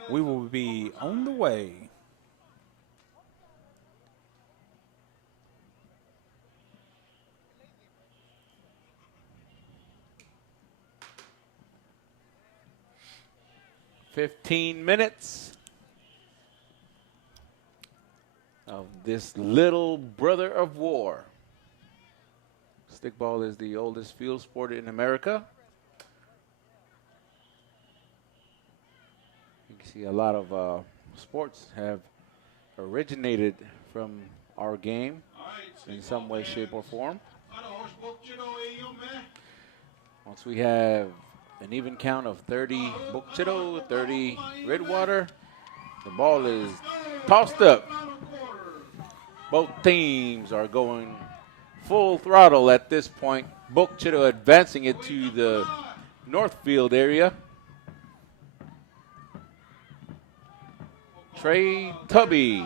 we will be on the way. "15 minutes of this little brother of war." Stickball is the oldest field sport in America. You can see a lot of sports have originated from our game in some way, shape, or form. Once we have an even count of 30 Book Chitto, 30 Redwater, the ball is tossed up. Both teams are going full throttle at this point. Book Chitto advancing it to the north field area. Trey Tubby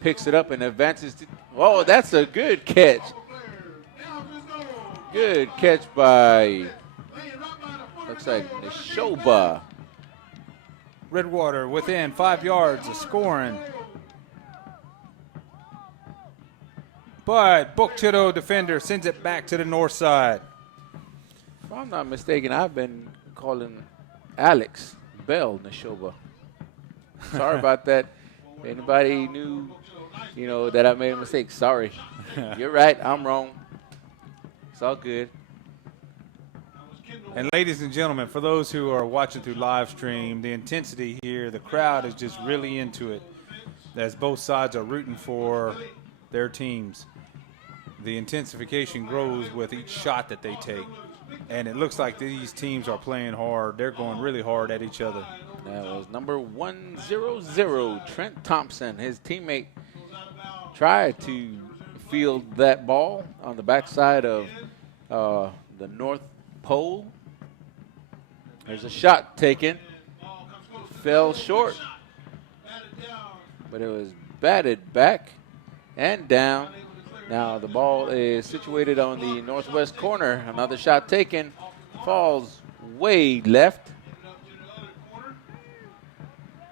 picks it up and advances to, oh, that's a good catch. Good catch by, looks like Neshoba. Redwater within 5 yards of scoring. But Book Chitto defender sends it back to the north side. If I'm not mistaken, I've been calling Alex Bell Neshoba. Sorry about that. If anybody knew, that I made a mistake, sorry. You're right, I'm wrong. It's all good. And ladies and gentlemen, for those who are watching through live stream, the intensity here, the crowd is just really into it as both sides are rooting for their teams. The intensification grows with each shot that they take. And it looks like these teams are playing hard. They're going really hard at each other. That was number 100, Trent Thompson. His teammate tried to field that ball on the backside of the North Pole. There's a shot taken. Fell short. But it was batted back and down. Now the ball is situated on the northwest corner. Another shot taken. Falls way left.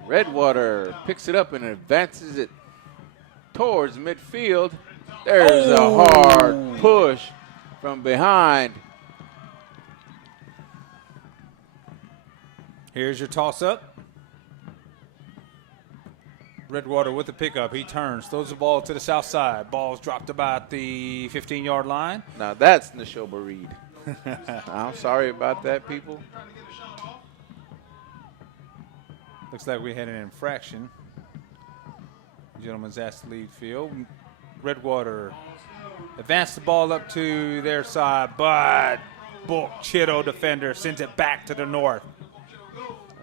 Redwater picks it up and advances it towards midfield. There's a hard push from behind. Here's your toss-up. Redwater with the pickup. He turns, throws the ball to the south side. Ball's dropped about the 15-yard line. Now that's Neshoba Reed. I'm sorry about that, people. Looks like we had an infraction. The gentleman's asked to leave field. Redwater advanced the ball up to their side, but Book Chitto defender sends it back to the north.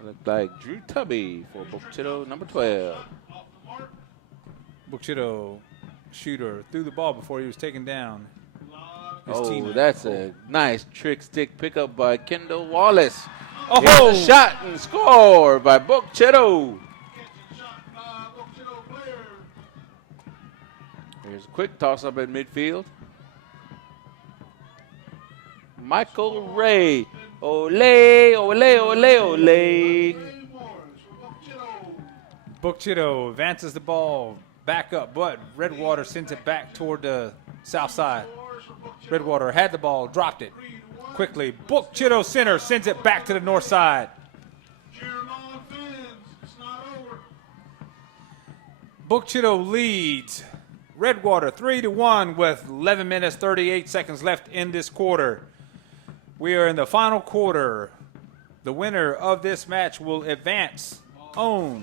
Looked like Drew Tubby for Book Chitto, number 12. Book Chitto, shooter, threw the ball before he was taken down. His teammate. That's a nice trick stick pickup by Kendall Wallace. Oh! Here's a shot and score by Book Chitto. Here's a quick toss-up at midfield. Michael Ray. Ole, ole, ole, ole. Book Chitto advances the ball back up, but Redwater sends it back toward the south side. Redwater had the ball, dropped it quickly. Book Chitto center sends it back to the north side. Book Chitto leads Redwater 3-1 with 11 minutes 38 seconds left in this quarter. We are in the final quarter. The winner of this match will advance on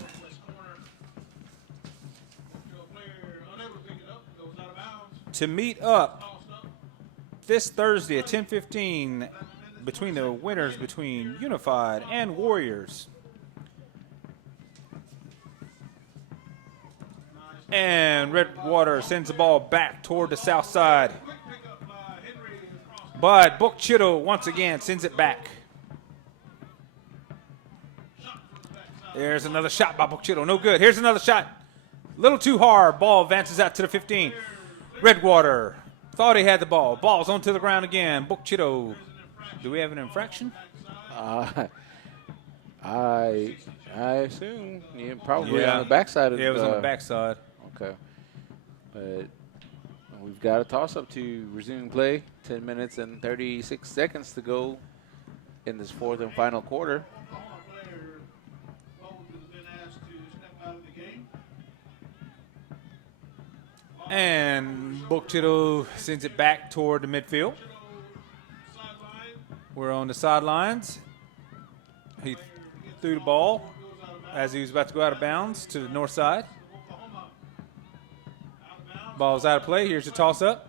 to meet up this Thursday at 10:15 between the winners between Unified and Warriors. And Redwater sends the ball back toward the south side. But Book Chitto once again sends it back. There's another shot by Book Chitto. No good. Here's another shot. A little too hard. Ball advances out to the 15. Redwater thought he had the ball. Ball's onto the ground again. Book Chitto. Do we have an infraction? I assume probably on the backside of it was on the backside. Okay. But we've got a toss-up to resume play. 10 minutes and 36 seconds to go in this fourth and final quarter. And Book Chitto sends it back toward the midfield. We're on the sidelines. He threw the ball as he was about to go out of bounds to the north side. Ball's out of play. Here's the toss-up.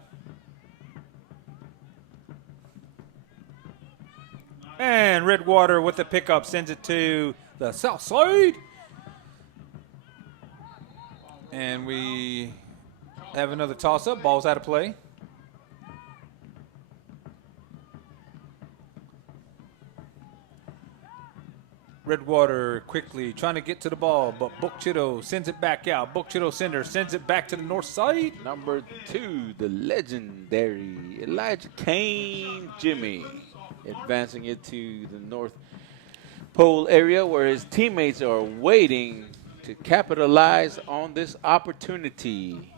And Redwater with the pickup sends it to the south side. And we have another toss-up. Ball's out of play. Redwater quickly trying to get to the ball, but Cito sends it back out. Cito sends it back to the north side. Number 2, the legendary Elijah Kane Jimmy, advancing it to the North Pole area where his teammates are waiting to capitalize on this opportunity.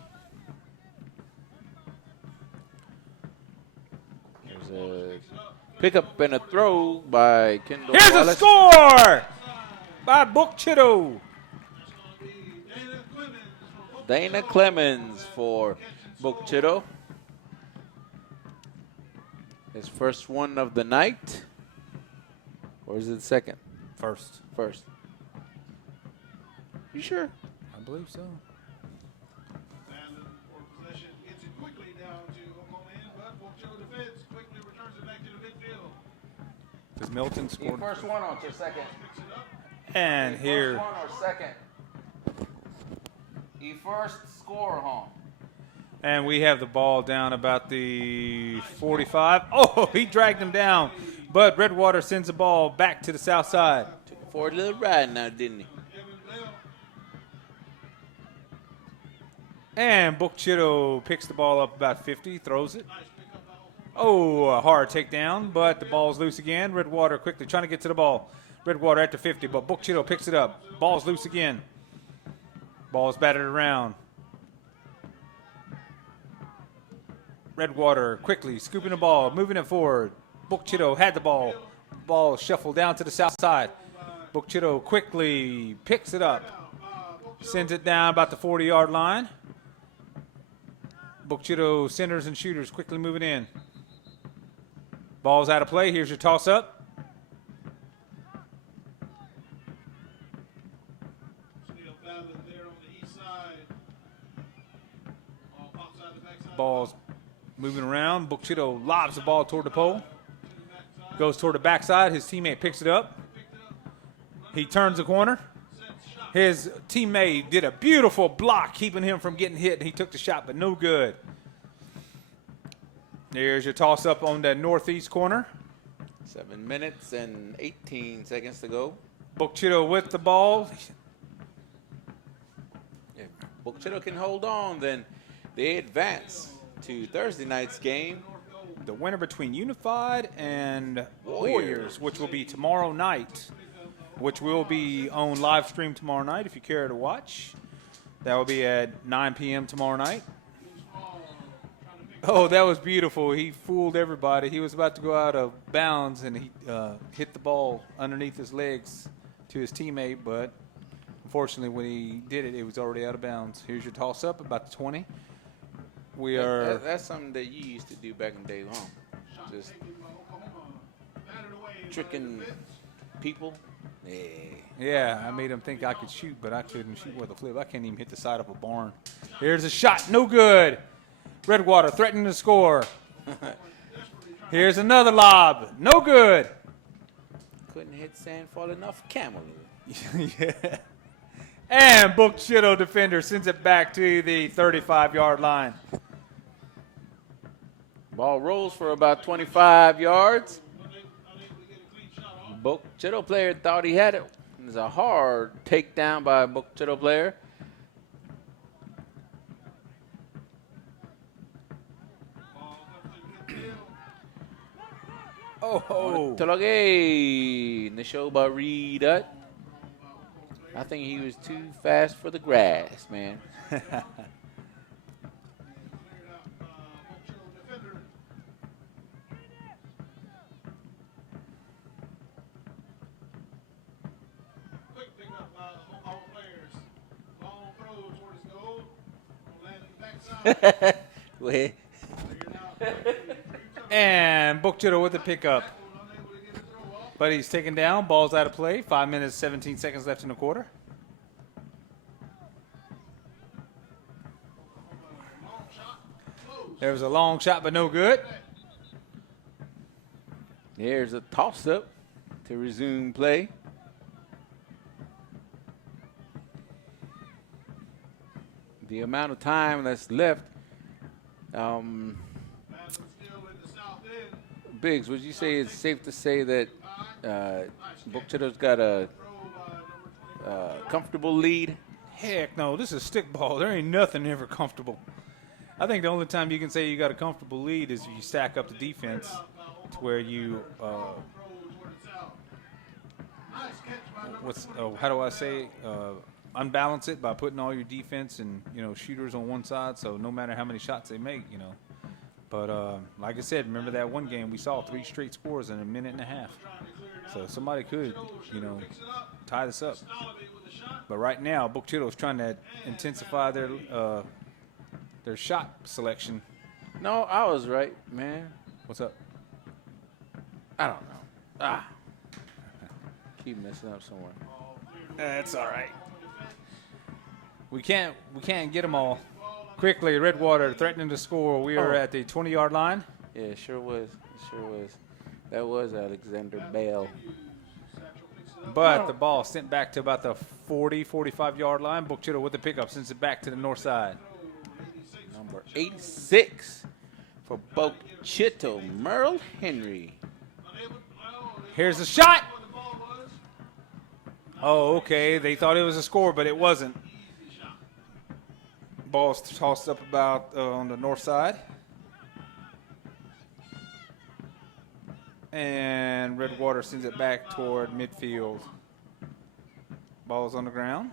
There's a pickup and a throw by Kendall Here's Wallace. a score by Cito. Dana Clemens for Cito. His first one of the night. Or is it the second? First. First. You sure? I believe so. Landon for possession gets it quickly down to Homma end, but Cito defends, quickly returns it back to the midfield. Because Milton scored. First one or second? And here. First one or second? He first score, home. And we have the ball down about the 45. Oh, he dragged him down. But Redwater sends the ball back to the south side. Took it for a little ride now, didn't he? And Cito picks the ball up about 50, throws it. Oh, a hard takedown, but the ball's loose again. Redwater quickly trying to get to the ball. Redwater at the 50, but Cito picks it up. Ball's loose again. Ball's battered around. Redwater quickly scooping the ball, moving it forward. Cito had the ball. Ball shuffled down to the south side. Cito quickly picks it up. Sends it down about the 40-yard line. Cito centers and shooters quickly moving in. Ball's out of play. Here's your toss-up. Ball's moving around. Cito lobs the ball toward the pole. Goes toward the backside. His teammate picks it up. He turns the corner. His teammate did a beautiful block, keeping him from getting hit. He took the shot, but no good. There's your toss-up on the northeast corner. 7 minutes and 18 seconds to go. Cito with the ball. If Cito can hold on, then they advance to Thursday night's game. The winner between Unified and Warriors. Warriors, which will be tomorrow night, which will be on live stream tomorrow night if you care to watch. That will be at 9 p.m. tomorrow night. Oh, that was beautiful. He fooled everybody. He was about to go out of bounds, and he hit the ball underneath his legs to his teammate, but unfortunately when he did it, it was already out of bounds. Here's your toss-up, about the 20. We are... That's something that you used to do back in the day, huh? Just tricking people. Yeah, I made him think I could shoot, but I couldn't shoot with a flip. I can't even hit the side of a barn. Here's a shot, no good. Redwater threatening to score. Here's another lob, no good. Couldn't hit sand falling off camel. Yeah. And Cito defender sends it back to the 35-yard line. Ball rolls for about 25 yards. Cito player thought he had it. There's a hard takedown by Cito player. Oh. Tologay. The show by Reed. I think he was too fast for the grass, man. Wait. And Cito with the pickup. But he's taken down. Ball's out of play. 5 minutes, 17 seconds left in the quarter. There was a long shot, but no good. There's a toss-up to resume play. The amount of time that's left, Biggs, would you say it's safe to say that Book Chitto's got a comfortable lead. Heck no, this is stick ball. There ain't nothing ever comfortable. I think the only time you can say you got a comfortable lead is if you stack up the defense to where you, how do I say, unbalance it by putting all your defense and, shooters on one side. So no matter how many shots they make, But like I said, remember that one game we saw 3 straight scores in a minute and a half. So somebody could, tie this up. But right now, Book Chitto is trying to intensify their shot selection. No, I was right, man. What's up? I don't know. Keep messing up somewhere. That's all right. We can't get them all. Quickly, Redwater threatening to score. We are at the 20-yard line. Yeah, it sure was. It sure was. That was Alexander Bale. But the ball sent back to about the 40, 45-yard line. Book Chitto with the pickup, sends it back to the north side. Number 86 for Book Chitto, Merle Henry. Here's the shot. Oh, okay. They thought it was a score, but it wasn't. Ball's tossed up about on the north side. And Redwater sends it back toward midfield. Ball's on the ground.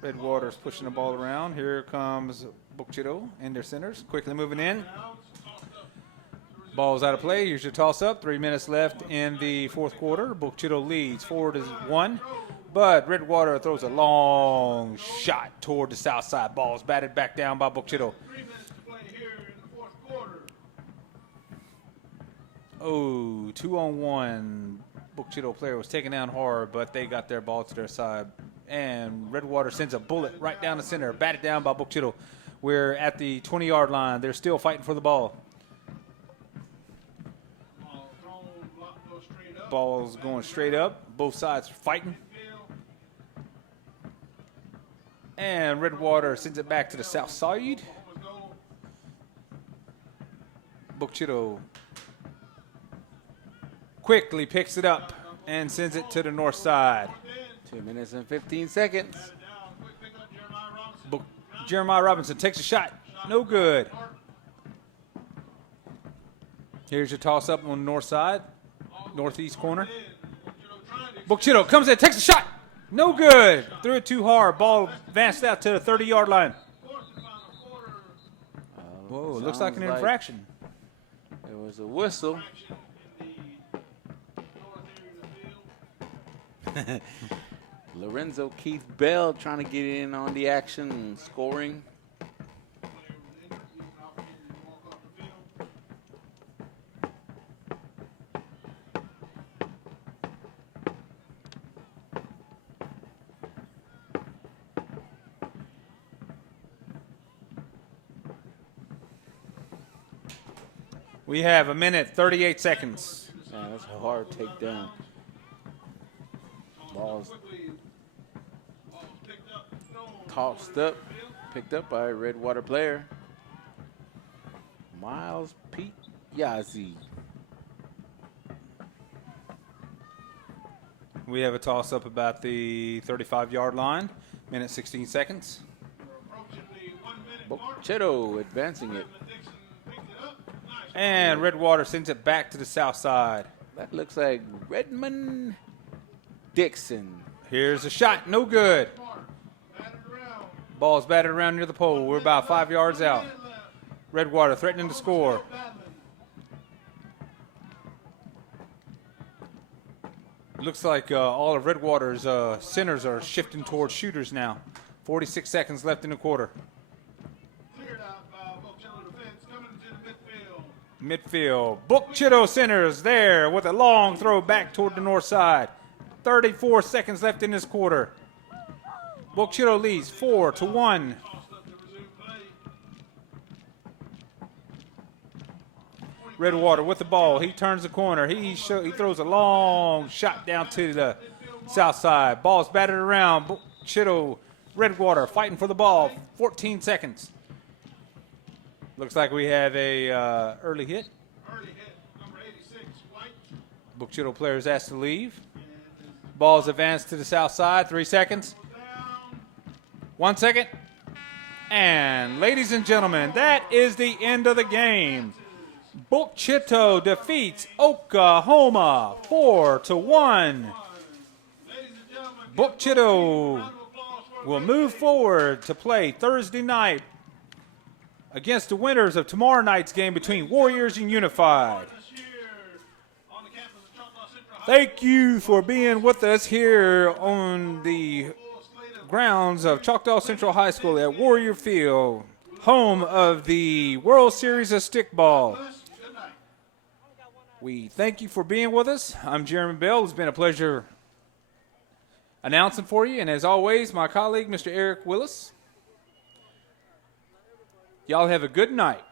Redwater's pushing the ball around. Here comes Book Chitto and their centers. Quickly moving in. Ball's out of play. Here's your toss-up. 3 minutes left in the fourth quarter. Book Chitto leads 4-1. But Redwater throws a long shot toward the south side. Ball's batted back down by Book Chitto. 3 minutes to play here in the fourth quarter. Oh, 2-on-1. Book Chitto player was taken down hard, but they got their ball to their side. And Redwater sends a bullet right down the center. Batted down by Book Chitto. We're at the 20-yard line. They're still fighting for the ball. Ball's going straight up. Both sides fighting. And Redwater sends it back to the south side. Book Chitto quickly picks it up and sends it to the north side. 2 minutes and 15 seconds. Jeremiah Robinson takes a shot. No good. Here's your toss-up on the north side, northeast corner. Book Chitto comes in, takes a shot. No good. Threw it too hard. Ball advanced out to the 30-yard line. Whoa, looks like an infraction. It was a whistle. Lorenzo Keith Bell trying to get in on the action and scoring. We have 1 minute, 38 seconds. Man, that's a hard takedown. Ball's tossed up, picked up by a Redwater player. Miles Pete Yazzie. We have a toss-up about the 35-yard line. Minute, 16 seconds. Book Chitto advancing it. And Redwater sends it back to the south side. That looks like Redmond Dixon. Here's a shot. No good. Ball's batted around near the pole. We're about 5 yards out. Redwater threatening to score. Looks like all of Redwater's centers are shifting towards shooters now. 46 seconds left in the quarter. Midfield. Book Chitto centers there with a long throw back toward the north side. 34 seconds left in this quarter. Book Chitto leads 4-1. Redwater with the ball. He turns the corner. He throws a long shot down to the south side. Ball's batted around. Book Chitto, Redwater fighting for the ball. 14 seconds. Looks like we have a early hit. Book Chitto players asked to leave. Ball's advanced to the south side. 3 seconds. 1 second. And ladies and gentlemen, that is the end of the game. Book Chitto defeats Oklahoma 4-1. Book Chitto will move forward to play Thursday night against the winners of tomorrow night's game between Warriors and Unified. Thank you for being with us here on the grounds of Choctaw Central High School at Warrior Field, home of the World Series of Stickball. We thank you for being with us. I'm Jeremy Bell. It's been a pleasure announcing for you. And as always, my colleague, Mr. Eric Willis. Y'all have a good night.